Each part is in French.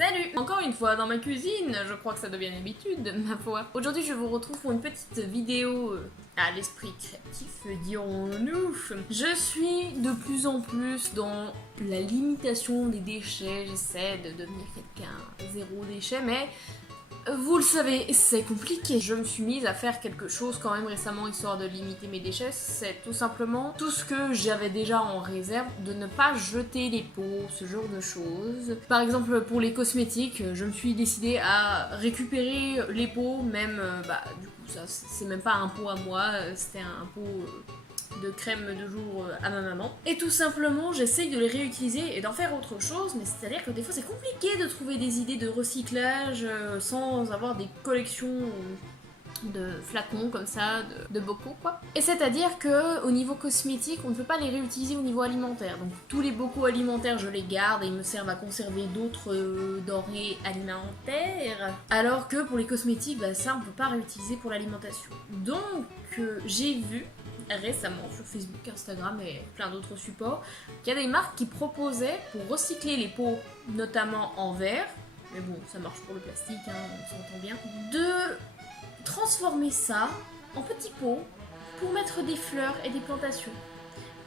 Salut! Encore une fois dans ma cuisine, je crois que ça devient une habitude, ma foi. Aujourd'hui je vous retrouve pour une petite vidéo à l'esprit créatif, dirons-nous. Je suis de plus en plus dans la limitation des déchets, j'essaie de devenir quelqu'un zéro déchet, mais vous le savez, c'est compliqué. Je me suis mise à faire quelque chose quand même récemment histoire de limiter mes déchets. C'est tout simplement tout ce que j'avais déjà en réserve, de ne pas jeter les pots, ce genre de choses. Par exemple pour les cosmétiques, je me suis décidée à récupérer les pots, même du coup ça c'est même pas un pot à moi, c'était un pot de crème de jour à ma maman. Et tout simplement, j'essaye de les réutiliser et d'en faire autre chose, mais c'est-à-dire que des fois c'est compliqué de trouver des idées de recyclage sans avoir des collections de flacons comme ça, de bocaux quoi. Et c'est-à-dire que au niveau cosmétique, on ne peut pas les réutiliser au niveau alimentaire. Donc tous les bocaux alimentaires, je les garde et ils me servent à conserver d'autres denrées alimentaires. Alors que pour les cosmétiques, ça on peut pas réutiliser pour l'alimentation. Donc j'ai vu récemment sur Facebook, Instagram et plein d'autres supports qu'il y a des marques qui proposaient pour recycler les pots, notamment en verre, mais bon ça marche pour le plastique, on s'entend bien, de transformer ça en petits pots pour mettre des fleurs et des plantations.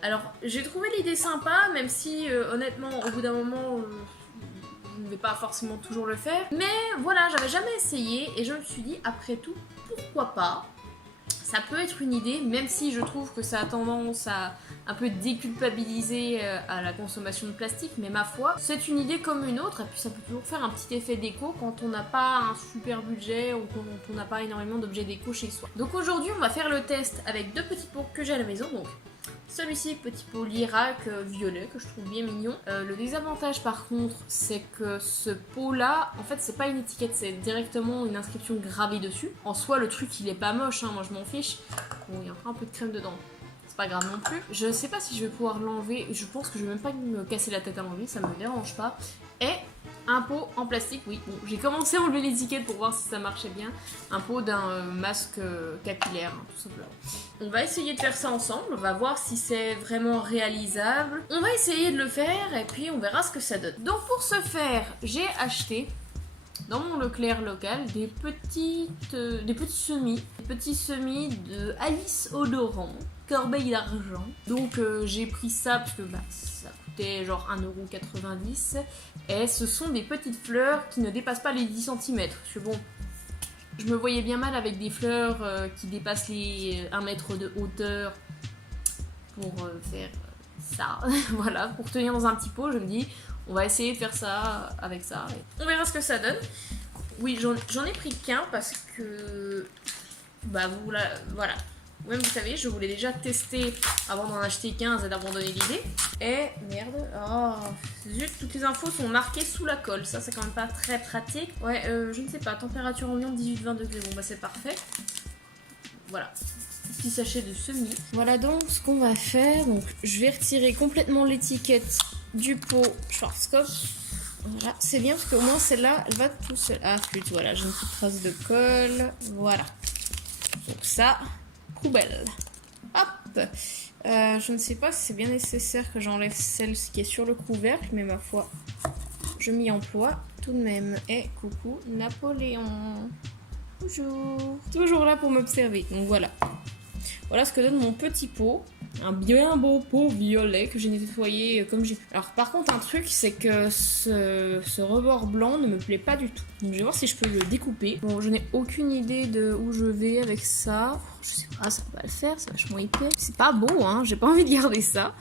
Alors j'ai trouvé l'idée sympa, même si honnêtement au bout d'un moment je ne vais pas forcément toujours le faire, mais voilà, j'avais jamais essayé et je me suis dit après tout pourquoi pas. Ça peut être une idée, même si je trouve que ça a tendance à un peu déculpabiliser à la consommation de plastique, mais ma foi, c'est une idée comme une autre, et puis ça peut toujours faire un petit effet déco quand on n'a pas un super budget ou quand on n'a pas énormément d'objets déco chez soi. Donc aujourd'hui, on va faire le test avec deux petits pots que j'ai à la maison, donc celui-ci, petit pot Lirac violet, que je trouve bien mignon. Le désavantage par contre, c'est que ce pot-là, en fait, c'est pas une étiquette, c'est directement une inscription gravée dessus. En soi, le truc, il est pas moche, moi je m'en fiche. Bon, il y a encore un peu de crème dedans. C'est pas grave non plus. Je sais pas si je vais pouvoir l'enlever, je pense que je vais même pas me casser la tête à l'enlever, ça me dérange pas. Et un pot en plastique, oui. Bon, j'ai commencé à enlever l'étiquette pour voir si ça marchait bien. Un pot d'un masque capillaire, tout simplement. On va essayer de faire ça ensemble, on va voir si c'est vraiment réalisable. On va essayer de le faire et puis on verra ce que ça donne. Donc pour ce faire, j'ai acheté dans mon Leclerc local des petits semis de Alice Odorant, corbeille d'argent. Donc j'ai pris ça parce que ça coûtait genre 1,90 € et ce sont des petites fleurs qui ne dépassent pas les 10 cm. Parce que bon, je me voyais bien mal avec des fleurs qui dépassent les 1 mètre de hauteur pour faire ça. Voilà, pour tenir dans un petit pot, je me dis on va essayer de faire ça avec ça. On verra ce que ça donne. Oui, j'en ai pris qu'un parce que voilà. Même vous savez, je voulais déjà tester avant d'en acheter 15 et d'abandonner l'idée. Et merde, oh zut, toutes les infos sont marquées sous la colle. Ça, c'est quand même pas très pratique. Ouais, je ne sais pas, température ambiante 18-20 degrés. Bon, c'est parfait. Voilà, petit sachet de semis. Voilà donc ce qu'on va faire. Donc, je vais retirer complètement l'étiquette du pot Schwarzkopf. Voilà, c'est bien parce qu'au moins celle-là, elle va tout seul. Ah, flûte, voilà, j'ai une petite trace de colle. Voilà. Donc ça, poubelle. Hop. Je ne sais pas si c'est bien nécessaire que j'enlève celle qui est sur le couvercle, mais ma foi, je m'y emploie tout de même. Et coucou Napoléon. Bonjour. Toujours là pour m'observer. Donc voilà. Voilà ce que donne mon petit pot. Un bien beau pot violet que j'ai nettoyé comme j'ai pu. Alors par contre un truc c'est que ce rebord blanc ne me plaît pas du tout. Donc je vais voir si je peux le découper. Bon, je n'ai aucune idée de où je vais avec ça. Je sais pas, ça va le faire, c'est vachement épais. C'est pas beau j'ai pas envie de garder ça.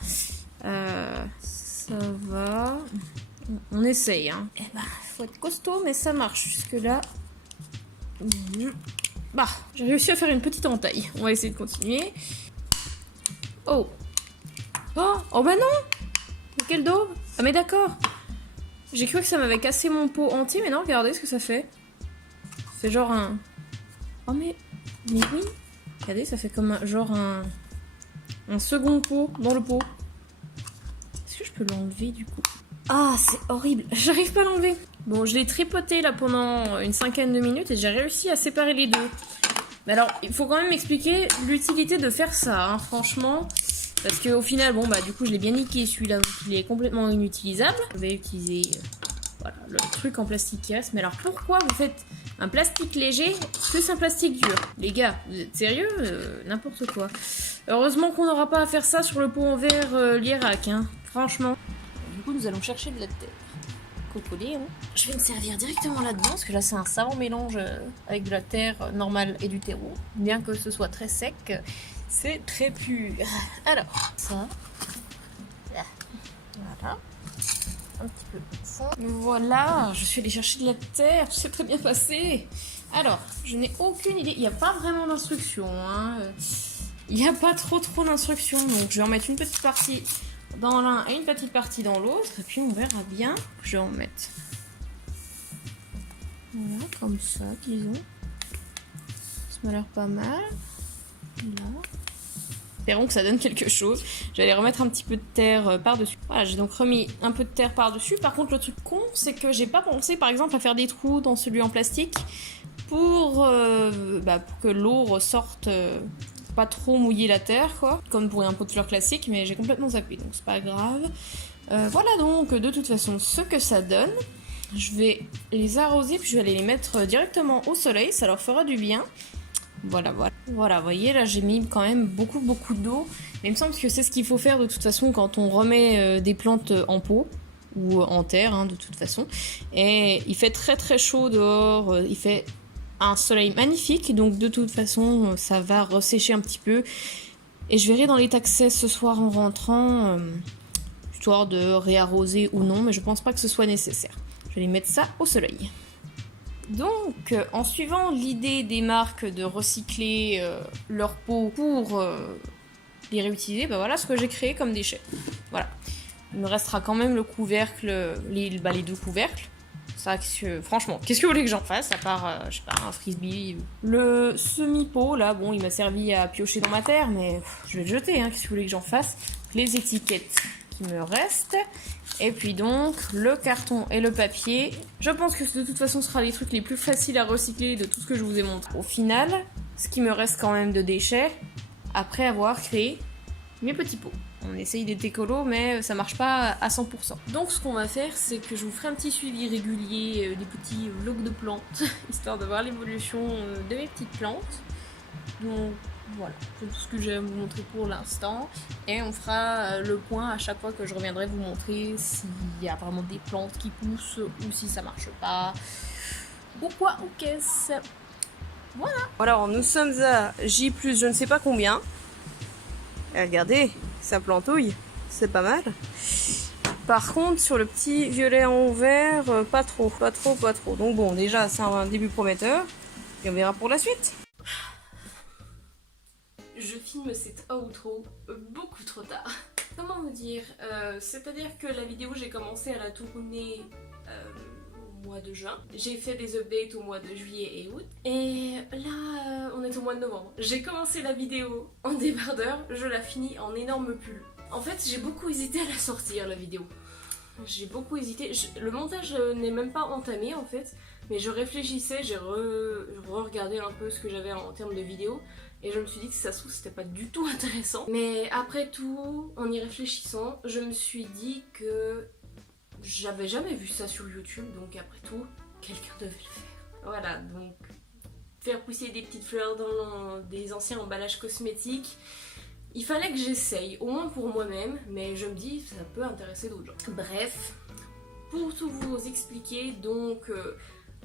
Ça va. On essaye faut être costaud mais ça marche jusque là. J'ai réussi à faire une petite entaille. On va essayer de continuer. Oh bah non. Mais quel daube. Ah mais d'accord. J'ai cru que ça m'avait cassé mon pot entier, mais non, regardez ce que ça fait. C'est genre un... Oh mais oui. Regardez, ça fait comme un second pot dans le pot. Est-ce que je peux l'enlever du coup? Ah, c'est horrible. J'arrive pas à l'enlever. Bon, je l'ai tripoté là pendant une 5aine de minutes et j'ai réussi à séparer les deux. Mais alors, il faut quand même expliquer l'utilité de faire ça, franchement. Parce qu'au final, du coup, je l'ai bien niqué celui-là, donc il est complètement inutilisable. Je vais utiliser Voilà, le truc en plastique qui reste. Mais alors pourquoi vous faites un plastique léger plus un plastique dur? Les gars, vous êtes sérieux? N'importe quoi. Heureusement qu'on n'aura pas à faire ça sur le pot en verre l'Irak, hein. Franchement. Du coup, nous allons chercher de la terre. Cocolé, hein. Je vais me servir directement là-dedans, parce que là, c'est un savant mélange avec de la terre normale et du terreau. Bien que ce soit très sec, c'est très pur. Alors, ça. Voilà. Un petit peu de fond. Voilà, je suis allée chercher de la terre, tout s'est très bien passé. Alors, je n'ai aucune idée, il n'y a pas vraiment d'instructions, hein. Il n'y a pas trop d'instructions, donc je vais en mettre une petite partie dans l'un et une petite partie dans l'autre, et puis on verra bien. Je vais en mettre, voilà, comme ça, disons. Ça m'a l'air pas mal. Là. Espérons que ça donne quelque chose. J'allais remettre un petit peu de terre par-dessus. Voilà, j'ai donc remis un peu de terre par-dessus. Par contre, le truc con, c'est que j'ai pas pensé, par exemple, à faire des trous dans celui en plastique pour que l'eau ressorte, pas trop mouiller la terre, quoi. Comme pour un pot de fleurs classique, mais j'ai complètement zappé, donc c'est pas grave. Voilà donc, de toute façon, ce que ça donne. Je vais les arroser, puis je vais aller les mettre directement au soleil. Ça leur fera du bien. Voilà, vous voyez, là j'ai mis quand même beaucoup d'eau. Mais il me semble que c'est ce qu'il faut faire de toute façon quand on remet des plantes en pot ou en terre, hein, de toute façon. Et il fait très chaud dehors, il fait un soleil magnifique, donc de toute façon ça va ressécher un petit peu. Et je verrai dans l'état que c'est ce soir en rentrant, histoire de réarroser ou non, mais je pense pas que ce soit nécessaire. Je vais les mettre ça au soleil. Donc, en suivant l'idée des marques de recycler leurs pots pour les réutiliser, voilà ce que j'ai créé comme déchets. Voilà. Il me restera quand même le couvercle, les deux couvercles. Ça, franchement, qu'est-ce que vous voulez que j'en fasse, à part, je sais pas, un frisbee. Le semi-pot, là, bon, il m'a servi à piocher dans ma terre, mais je vais le jeter, hein, qu'est-ce que vous voulez que j'en fasse. Les étiquettes qui me restent. Et puis donc, le carton et le papier. Je pense que de toute façon, ce sera les trucs les plus faciles à recycler de tout ce que je vous ai montré. Au final, ce qui me reste quand même de déchets, après avoir créé mes petits pots. On essaye d'être écolo, mais ça marche pas à 100%. Donc ce qu'on va faire, c'est que je vous ferai un petit suivi régulier des petits vlogs de plantes, histoire de voir l'évolution de mes petites plantes. Donc voilà, c'est tout ce que j'ai à vous montrer pour l'instant. Et on fera le point à chaque fois que je reviendrai vous montrer s'il y a vraiment des plantes qui poussent ou si ça marche pas. Ou quoi, ou qu'est-ce. Voilà. Alors nous sommes à J plus je ne sais pas combien. Et regardez, ça plantouille, c'est pas mal. Par contre, sur le petit violet en vert, pas trop. Donc bon, déjà, c'est un début prometteur. Et on verra pour la suite. Je filme cette outro beaucoup trop tard. Comment vous dire, c'est-à-dire que la vidéo, j'ai commencé à la tourner au mois de juin. J'ai fait des updates au mois de juillet et août. Et là, on est au mois de novembre. J'ai commencé la vidéo en débardeur, je la finis en énorme pull. En fait, j'ai beaucoup hésité à la sortir, la vidéo. J'ai beaucoup hésité. Le montage n'est même pas entamé, en fait. Mais je réfléchissais, j'ai re-regardé un peu ce que j'avais en termes de vidéo. Et je me suis dit que si ça se trouve, c'était pas du tout intéressant. Mais après tout, en y réfléchissant, je me suis dit que j'avais jamais vu ça sur YouTube. Donc après tout, quelqu'un devait le faire. Voilà, donc faire pousser des petites fleurs dans des anciens emballages cosmétiques. Il fallait que j'essaye, au moins pour moi-même, mais je me dis ça peut intéresser d'autres gens. Bref, pour tout vous expliquer, donc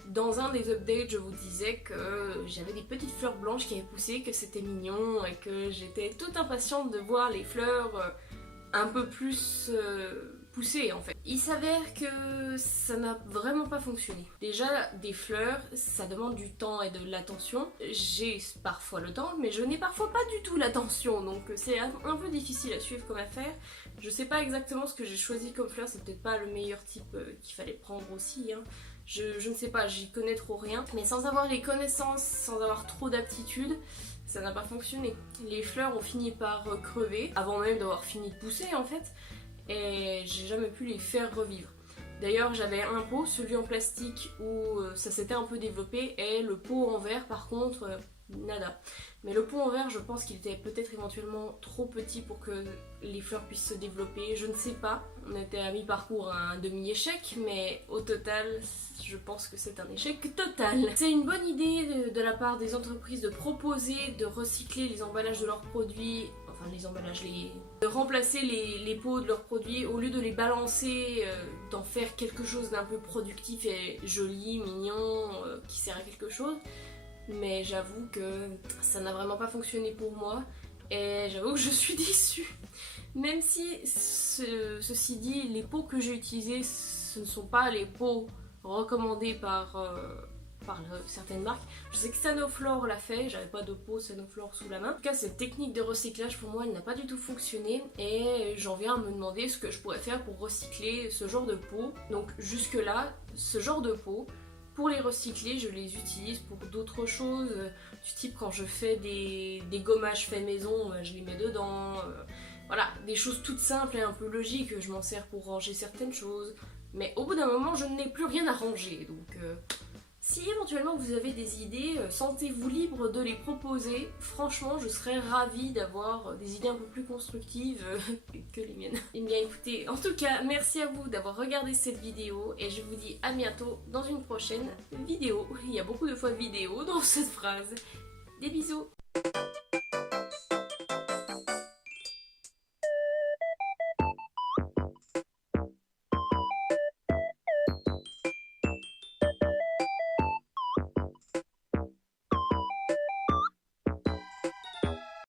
dans un des updates, je vous disais que j'avais des petites fleurs blanches qui avaient poussé, que c'était mignon et que j'étais toute impatiente de voir les fleurs un peu plus poussées en fait. Il s'avère que ça n'a vraiment pas fonctionné. Déjà, des fleurs, ça demande du temps et de l'attention. J'ai parfois le temps, mais je n'ai parfois pas du tout l'attention, donc c'est un peu difficile à suivre comme affaire. Je sais pas exactement ce que j'ai choisi comme fleur, c'est peut-être pas le meilleur type qu'il fallait prendre aussi, hein. Je ne sais pas, j'y connais trop rien. Mais sans avoir les connaissances, sans avoir trop d'aptitude, ça n'a pas fonctionné. Les fleurs ont fini par crever, avant même d'avoir fini de pousser en fait. Et j'ai jamais pu les faire revivre. D'ailleurs j'avais un pot, celui en plastique où ça s'était un peu développé, et le pot en verre par contre, nada. Mais le pot en verre, je pense qu'il était peut-être éventuellement trop petit pour que les fleurs puissent se développer, je ne sais pas. On était à mi-parcours, à un demi-échec, mais au total, je pense que c'est un échec total. C'est une bonne idée de la part des entreprises de proposer de recycler les emballages de leurs produits, enfin les emballages, de remplacer les pots de leurs produits au lieu de les balancer, d'en faire quelque chose d'un peu productif et joli, mignon, qui sert à quelque chose. Mais j'avoue que ça n'a vraiment pas fonctionné pour moi et j'avoue que je suis déçue. Même si, ceci dit, les pots que j'ai utilisés, ce ne sont pas les pots recommandés par certaines marques. Je sais que Sanoflore l'a fait, j'avais pas de pot Sanoflore sous la main. En tout cas, cette technique de recyclage pour moi, elle n'a pas du tout fonctionné et j'en viens à me demander ce que je pourrais faire pour recycler ce genre de pot. Donc jusque là, ce genre de pot, pour les recycler, je les utilise pour d'autres choses, du type quand je fais des gommages faits maison, je les mets dedans. Voilà, des choses toutes simples et un peu logiques, je m'en sers pour ranger certaines choses. Mais au bout d'un moment, je n'ai plus rien à ranger, donc si éventuellement vous avez des idées, sentez-vous libre de les proposer. Franchement, je serais ravie d'avoir des idées un peu plus constructives que les miennes. Et bien écoutez, en tout cas, merci à vous d'avoir regardé cette vidéo et je vous dis à bientôt dans une prochaine vidéo. Il y a beaucoup de fois vidéo dans cette phrase. Des bisous!